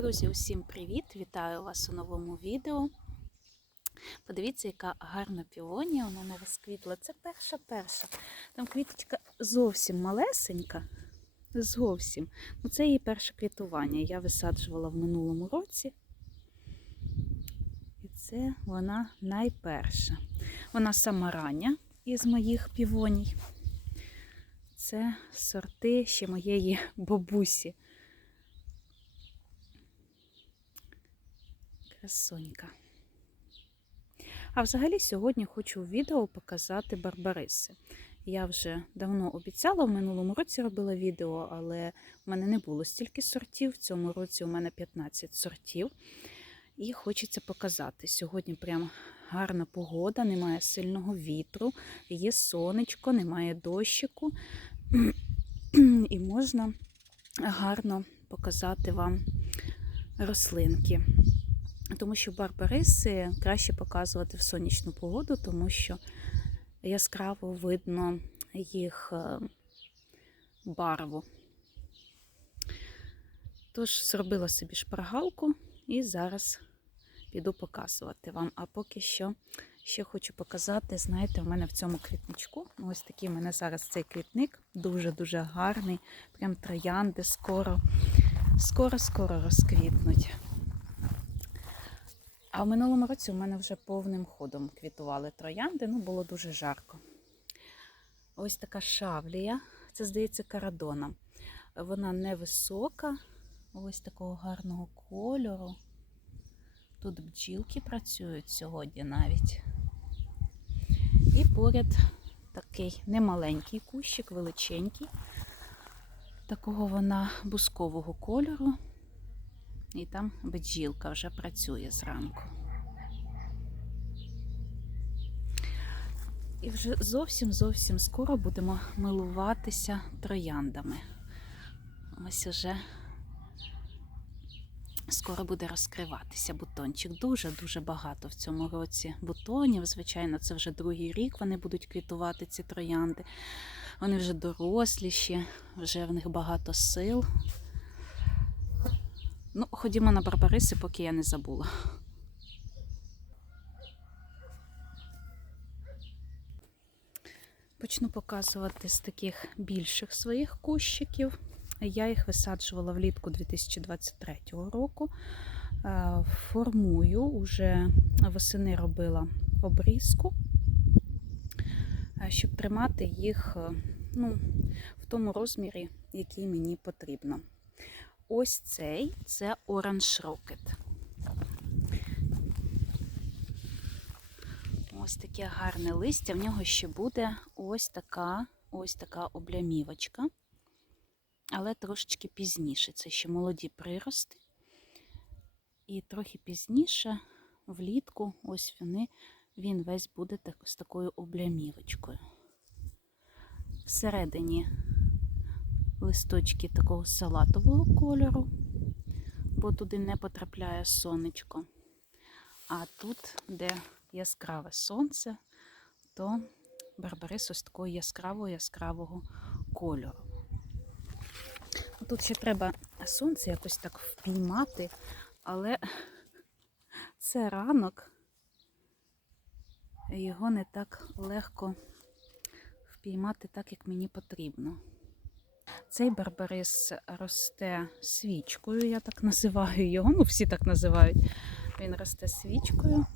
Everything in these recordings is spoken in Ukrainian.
Друзі, усім привіт! Вітаю вас у новому відео. Подивіться, яка гарна піонія, вона не розквітла. Це перша-перша. Там квіточка зовсім малесенька. Зовсім. Ну, це її перше квітування. Я висаджувала в минулому році. І це вона найперша. Вона сама рання із моїх півоній. Це сорти ще моєї бабусі. Красонька. А взагалі сьогодні хочу в відео показати барбариси. Я вже давно обіцяла, в минулому році робила відео, але в мене не було стільки сортів. В цьому році у мене 15 сортів. І хочеться показати. Сьогодні прям гарна погода, немає сильного вітру, є сонечко, немає дощику. І можна гарно показати вам рослинки. Тому що барбариси краще показувати в сонячну погоду, тому що яскраво видно їх е, барву. Тож, зробила собі шпаргалку і зараз піду показувати вам. А поки що ще хочу показати, знаєте, в мене в цьому квітничку. Ось такий в мене зараз цей квітник, дуже-дуже гарний. Прям троянди скоро, скоро-скоро розквітнуть. А в минулому році у мене вже повним ходом квітували троянди, ну було дуже жарко. Ось така шавлія, це, здається, карадона. Вона невисока, ось такого гарного кольору. Тут бджілки працюють сьогодні навіть. І поряд такий немаленький кущик, величенький. Такого вона бускового кольору. І там бджілка вже працює зранку. І вже зовсім зовсім скоро будемо милуватися трояндами. Ось уже скоро буде розкриватися бутончик. Дуже-дуже багато в цьому році бутонів. Звичайно, це вже другий рік вони будуть квітувати ці троянди. Вони вже доросліші, вже в них багато сил. Ну, ходімо на барбариси, поки я не забула. Почну показувати з таких більших своїх кущиків. Я їх висаджувала влітку 2023 року. Е, Формую, уже восени робила обрізку, е, щоб тримати їх е, ну, в тому розмірі, який мені потрібно. Ось цей це Orange Rocket. Ось таке гарне листя. В нього ще буде ось така ось така облямівочка. Але трошечки пізніше. Це ще молоді прирости. І трохи пізніше, влітку, ось вони, він весь буде так, з такою облямівочкою. Всередині листочки такого салатового кольору, бо туди не потрапляє сонечко. А тут, де яскраве сонце, то барбарис ось такого яскраво-яскравого кольору. Тут ще треба сонце якось так впіймати, але це ранок, його не так легко впіймати так, як мені потрібно. Цей барбарис росте свічкою, я так називаю його, ну всі так називають. Він росте свічкою.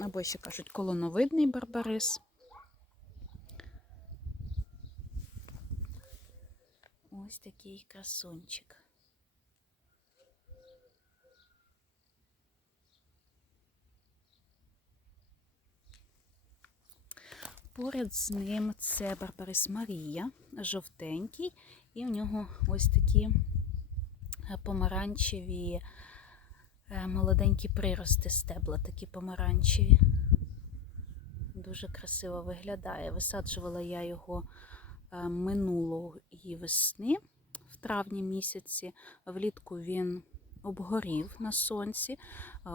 Або ще кажуть колоновидний барбарис. Ось такий красунчик. Поряд з ним це Барбарис Марія, жовтенький, і в нього ось такі помаранчеві молоденькі прирости стебла, такі помаранчеві. Дуже красиво виглядає. Висаджувала я його минулої весни в травні місяці. Влітку він обгорів на сонці.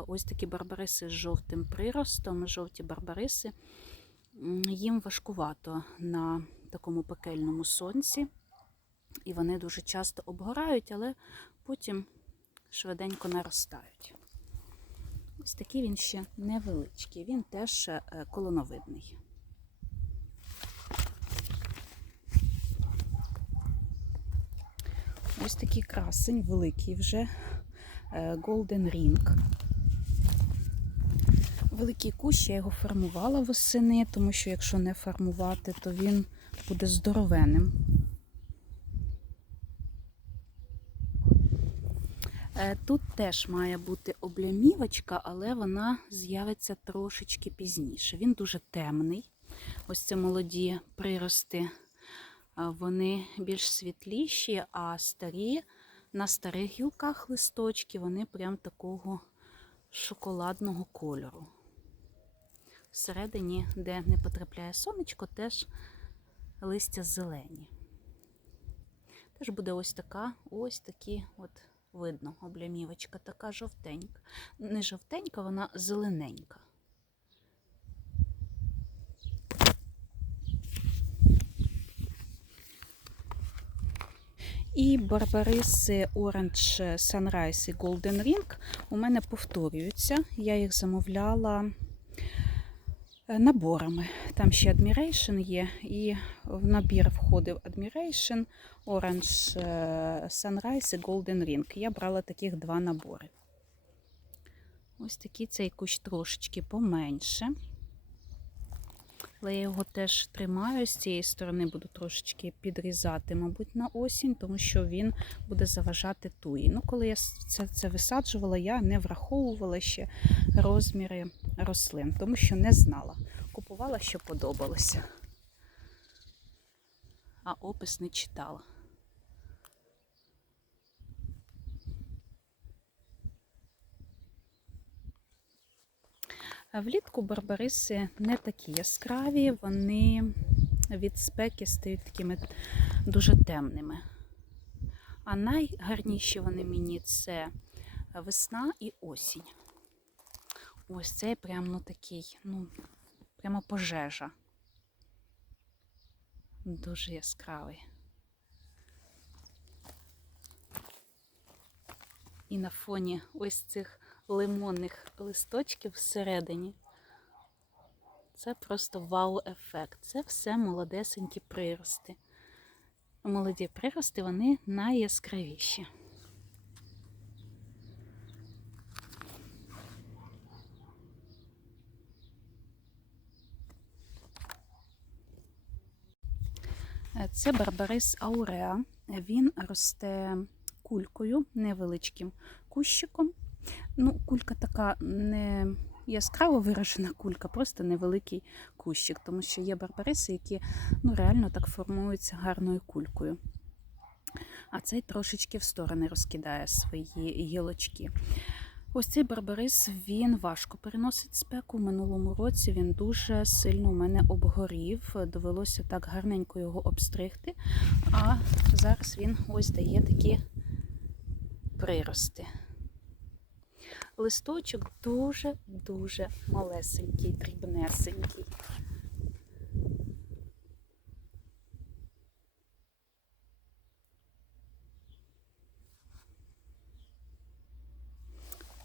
Ось такі барбариси з жовтим приростом, жовті барбариси їм важкувато на такому пекельному сонці. І вони дуже часто обгорають, але потім швиденько наростають. Ось такий він ще невеличкий, він теж е, колоновидний. Ось такий красень, великий вже е, Golden Ring. Великий кущ, я його формувала восени, тому що якщо не формувати, то він буде здоровенним. Е, Тут теж має бути облямівочка, але вона з'явиться трошечки пізніше. Він дуже темний. Ось це молоді прирости, вони більш світліші, а старі на старих гілках листочки вони прям такого шоколадного кольору. Всередині, де не потрапляє сонечко, теж листя зелені. Теж буде ось така, ось такі от видно, облямівочка, така жовтенька. Не жовтенька, вона зелененька. І барбариси Orange Sunrise і Golden Ring у мене повторюються. Я їх замовляла наборами. Там ще Admiration є, і в набір входив Admiration, Orange е, Sunrise і Golden Ring. Я брала таких два набори. Ось такий цей кущ трошечки поменше. Але я його теж тримаю з цієї сторони, буду трошечки підрізати, мабуть, на осінь, тому що він буде заважати туї. Ну, коли я це, це висаджувала, я не враховувала ще розміри рослин, тому що не знала. Купувала, що подобалося. А опис не читала. Влітку барбариси не такі яскраві, вони від спеки стають такими дуже темними. А найгарніші вони мені це весна і осінь. Ось цей прям ну такий, ну, прямо пожежа. Дуже яскравий. І на фоні ось цих лимонних листочків всередині. Це просто вау-ефект. Це все молодесенькі прирости. Молоді прирости, вони найяскравіші. Це барбарис ауреа. Він росте кулькою, невеличким кущиком. Ну, кулька така не яскраво виражена кулька, просто невеликий кущик, тому що є барбариси, які ну, реально так формуються гарною кулькою. А цей трошечки в сторони розкидає свої гілочки. Ось цей барбарис він важко переносить спеку. В минулому році він дуже сильно у мене обгорів. Довелося так гарненько його обстригти. А зараз він ось дає такі прирости. Листочок дуже-дуже малесенький, дрібнесенький.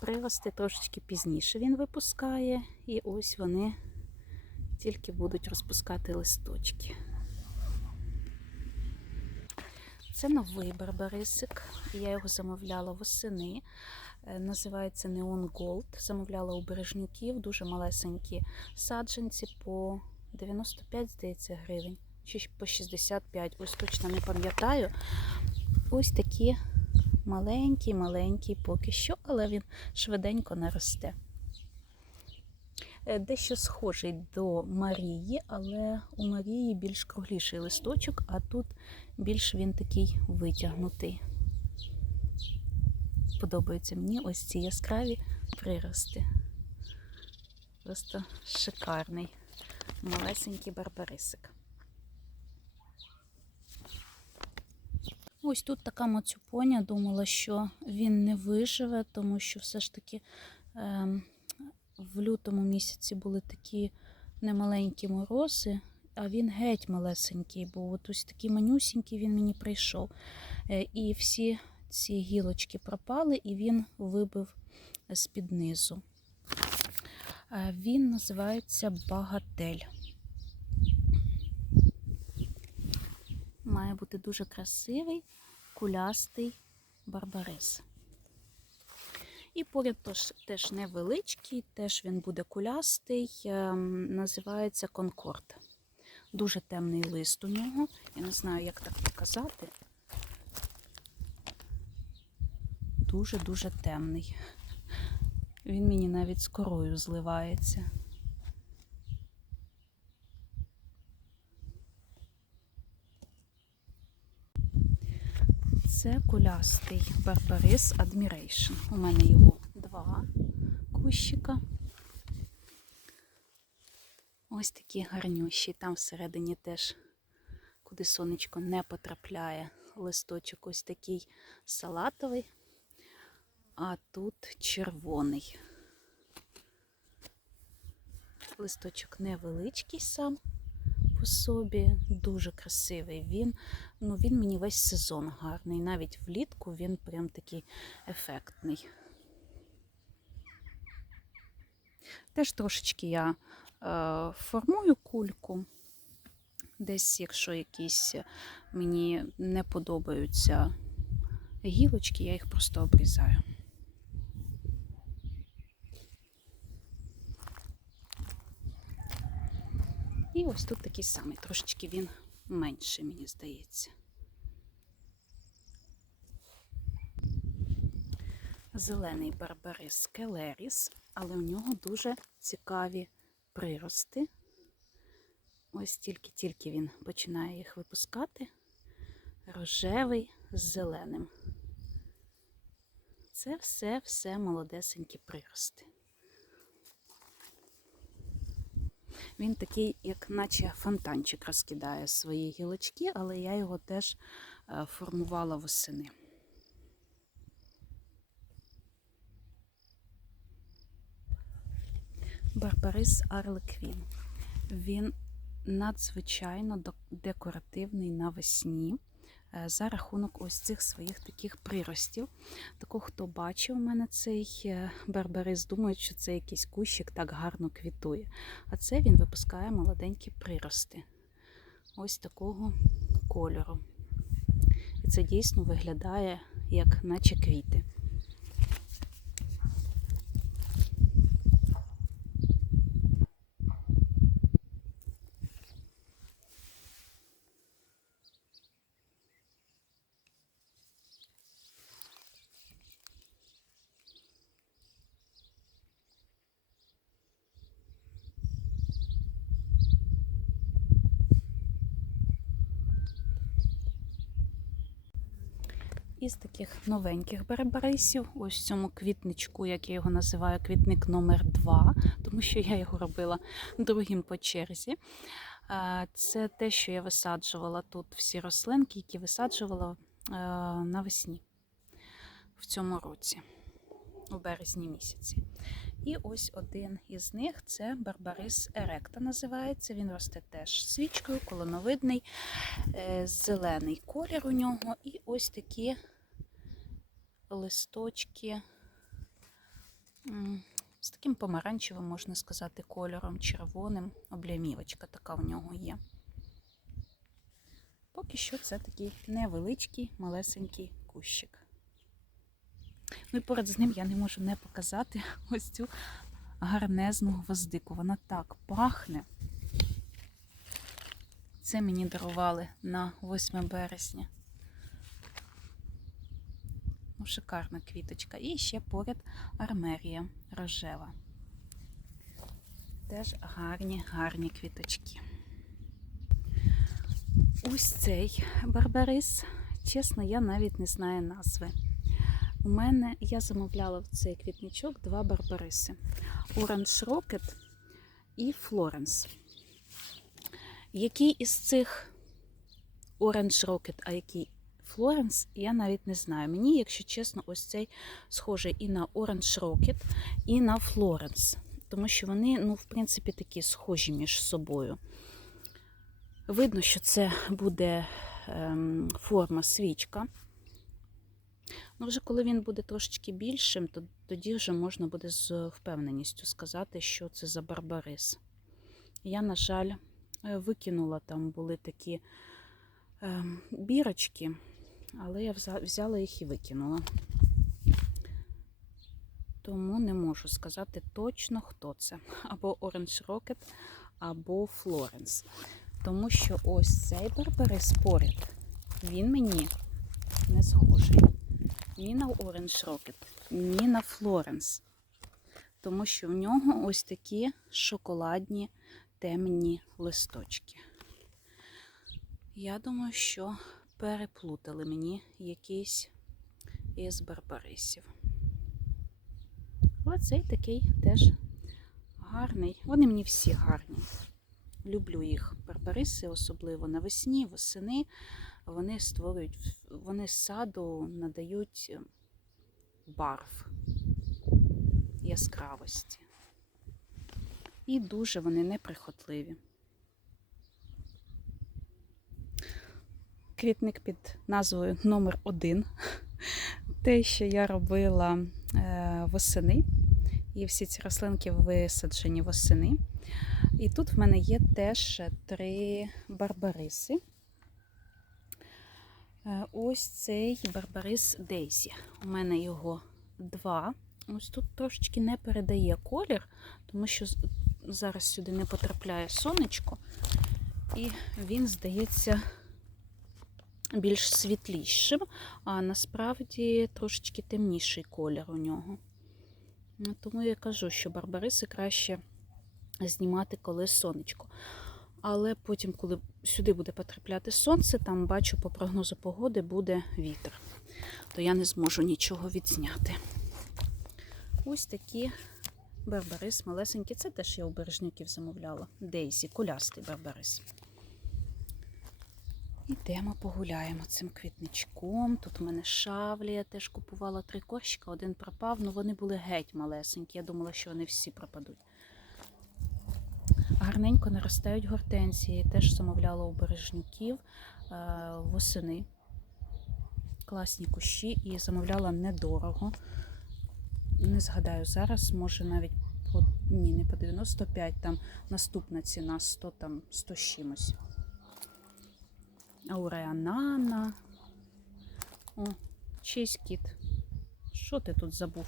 Прирости трошечки пізніше він випускає, і ось вони тільки будуть розпускати листочки. Це новий барбарисик. Я його замовляла восени. Е, Називається Neon Gold. Замовляла у бережнюків дуже малесенькі саджанці по 95, здається, гривень. Чи по 65, ось точно не пам'ятаю. Ось такі маленькі-маленькі поки що, але він швиденько наросте. Е, Дещо схожий до Марії, але у Марії більш кругліший листочок, а тут більш він такий витягнутий. Подобаються мені ось ці яскраві прирости. Просто шикарний малесенький барбарисик. Ось тут така мацюпоня, думала, що він не виживе, тому що все ж таки ем, в лютому місяці були такі немаленькі морози, а він геть малесенький, був. От ось такий манюсінький він мені прийшов. Е, І всі ці гілочки пропали, і він вибив з-під низу. Е, Він називається Багатель. Має бути дуже красивий, кулястий барбарис. І поряд теж невеличкий, теж він буде кулястий, ем, називається Конкорд. Дуже темний лист у нього. Я не знаю, як так показати. Дуже-дуже темний. Він мені навіть з корою зливається. Це кулястий Барбарис Admiration. У мене його два кущика. Ось такі гарнющі. Там всередині теж, куди сонечко не потрапляє, листочок ось такий салатовий, а тут червоний. Листочок невеличкий сам по собі, дуже красивий. Він, ну, він мені весь сезон гарний. Навіть влітку він прям такий ефектний. Теж трошечки я е, формую кульку. Десь, якщо якісь мені не подобаються гілочки, я їх просто обрізаю. І ось тут такий самий, трошечки він менший, мені здається. Зелений барбарис келеріс, але у нього дуже цікаві прирости. Ось тільки-тільки він починає їх випускати. Рожевий з зеленим. Це все-все молодесенькі прирости. Він такий, як наче фонтанчик розкидає свої гілочки, але я його теж е, формувала восени. Барбарис Арлеквін. Він надзвичайно декоративний навесні за рахунок ось цих своїх таких приростів. Тако, хто бачив у мене цей е, барбарис, думають, що це якийсь кущик так гарно квітує. А це він випускає молоденькі прирости. Ось такого кольору. І це дійсно виглядає як наче квіти. Із таких новеньких барбарисів, ось в цьому квітничку, як я його називаю, квітник номер 2 тому що я його робила другим по черзі. Це те, що я висаджувала тут всі рослинки, які висаджувала навесні в цьому році, у березні місяці. І ось один із них це Барбарис Еректа називається. Він росте теж свічкою, колоновидний, е, зелений колір у нього. І ось такі листочки з таким помаранчевим, можна сказати, кольором, червоним. Облямівочка така в нього є. Поки що це такий невеличкий, малесенький кущик. Ну і поряд з ним я не можу не показати ось цю гарнезну гвоздику. Вона так пахне. Це мені дарували на 8 березня. Шикарна квіточка. І ще поряд армерія рожева. Теж гарні, гарні квіточки. Ось цей барбарис, чесно, я навіть не знаю назви. У мене я замовляла в цей квітничок два барбариси: Orange Rocket і Florence. Який із цих Orange Rocket, а який Florence, я навіть не знаю. Мені, якщо чесно, ось цей схожий і на Orange Rocket, і на Florence. Тому що вони, ну, в принципі, такі схожі між собою. Видно, що це буде ем, форма свічка. Ну, вже коли він буде трошечки більшим, то тоді вже можна буде з впевненістю сказати, що це за барбарис. Я, на жаль, е, викинула там були такі ем, бірочки, але я взяла їх і викинула. Тому не можу сказати точно, хто це. Або Orange Rocket, або Florence. Тому що ось цей барбарис поряд, він мені не схожий. Ні на Orange Rocket, ні на Florence. Тому що в нього ось такі шоколадні темні листочки. Я думаю, що переплутали мені якийсь із барбарисів. Але цей такий теж гарний. Вони мені всі гарні. Люблю їх барбариси, особливо навесні, восени. Вони створюють, вони саду надають е, барв, яскравості. І дуже вони неприхотливі. Квітник під назвою номер 1 Те, що я робила е, восени. І всі ці рослинки висаджені восени. І тут в мене є теж три барбариси. Е, Ось цей барбарис Дейзі. У мене його два. Ось тут трошечки не передає колір, тому що зараз сюди не потрапляє сонечко, і він здається більш світлішим, а насправді трошечки темніший колір у нього. Ну, Тому я кажу, що барбариси краще знімати, коли сонечко. Але потім, коли сюди буде потрапляти сонце, там бачу по прогнозу погоди буде вітер. То я не зможу нічого відзняти. Ось такі барбарис малесенькі. Це теж я у бережнюків замовляла. Дейзі, кулястий барбарис. Ідемо погуляємо цим квітничком. Тут у мене шавлі, я теж купувала три кошика, один пропав, ну вони були геть малесенькі. Я думала, що вони всі пропадуть. Гарненько наростають гортензії. Теж замовляла у бережнюків е, восени. Класні кущі і замовляла недорого. Не згадаю зараз, може навіть по ні, не по 95, там наступна ціна 100 там 100 з чимось. Ауреанана. О, чийсь кіт. Що ти тут забув?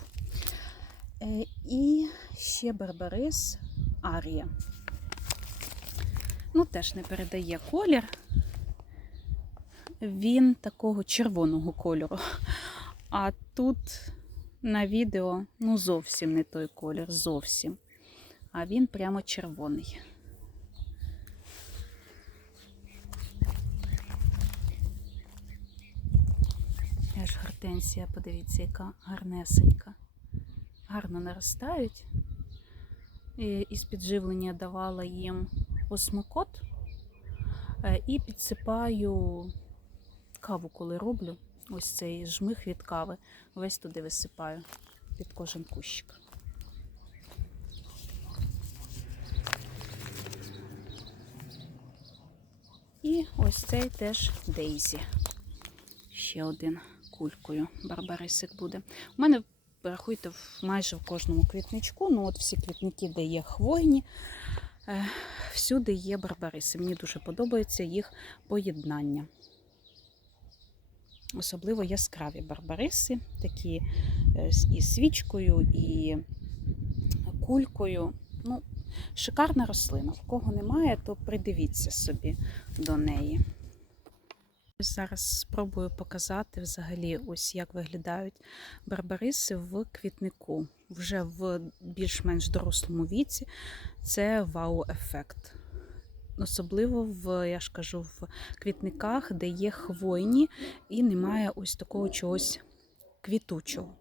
Е, і ще Барбарис Арія. Ну, теж не передає колір. Він такого червоного кольору. А тут на відео ну зовсім не той колір, зовсім. А він прямо червоний. Гортензія, подивіться, яка гарнесенька. Гарно наростають. Із підживлення давала їм осмокот Е, і підсипаю каву, коли роблю. Ось цей жмих від кави. Весь туди висипаю під кожен кущик. І ось цей теж Дейзі. Ще один кулькою барбарисик буде. У мене, рахуйте, майже в кожному квітничку, ну от всі квітники, де є хвойні, е, всюди є барбариси. Мені дуже подобається їх поєднання. Особливо яскраві барбариси, такі е, і свічкою, і кулькою. Ну, шикарна рослина. В кого немає, то придивіться собі до неї. Зараз спробую показати взагалі, ось як виглядають барбариси в квітнику. Вже в більш-менш дорослому віці. Це вау-ефект. Особливо в, я ж кажу, в квітниках, де є хвойні і немає ось такого чогось квітучого.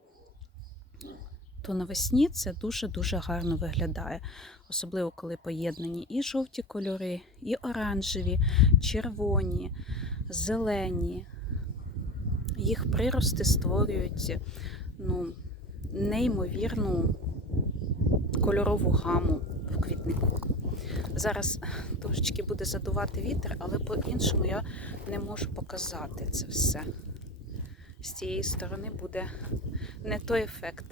То навесні це дуже-дуже гарно виглядає. Особливо, коли поєднані і жовті кольори, і оранжеві, червоні, зелені. Їх прирости створюють ну, неймовірну кольорову гаму в квітнику. Зараз трошечки буде задувати вітер, але по-іншому я не можу показати це все. З цієї сторони буде не той ефект.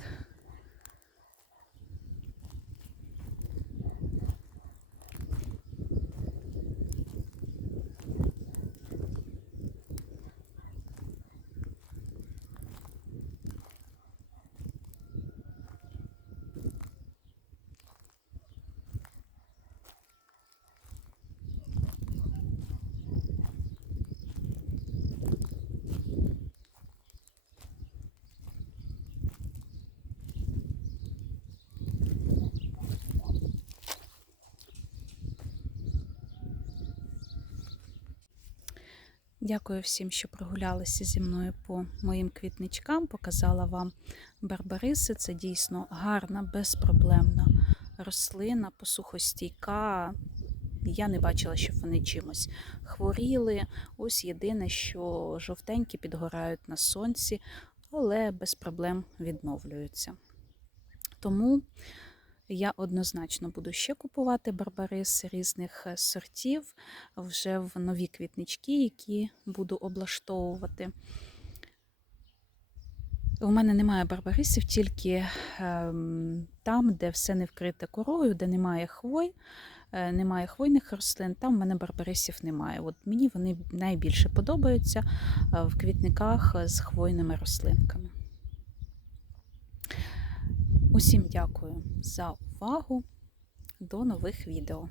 Дякую всім, що прогулялися зі мною по моїм квітничкам. Показала вам барбариси. Це дійсно гарна, безпроблемна рослина, посухостійка. Я не бачила, щоб вони чимось хворіли. Ось єдине, що жовтенькі підгорають на сонці, але без проблем відновлюються. Тому я однозначно буду ще купувати барбарис різних е, сортів вже в нові квітнички, які буду облаштовувати. У мене немає барбарисів тільки ем, там, де все не вкрите корою, де немає хвой, е, немає хвойних рослин, там в мене барбарисів немає. От мені вони найбільше подобаються е, в квітниках з хвойними рослинками. Усім дякую за увагу. До нових відео.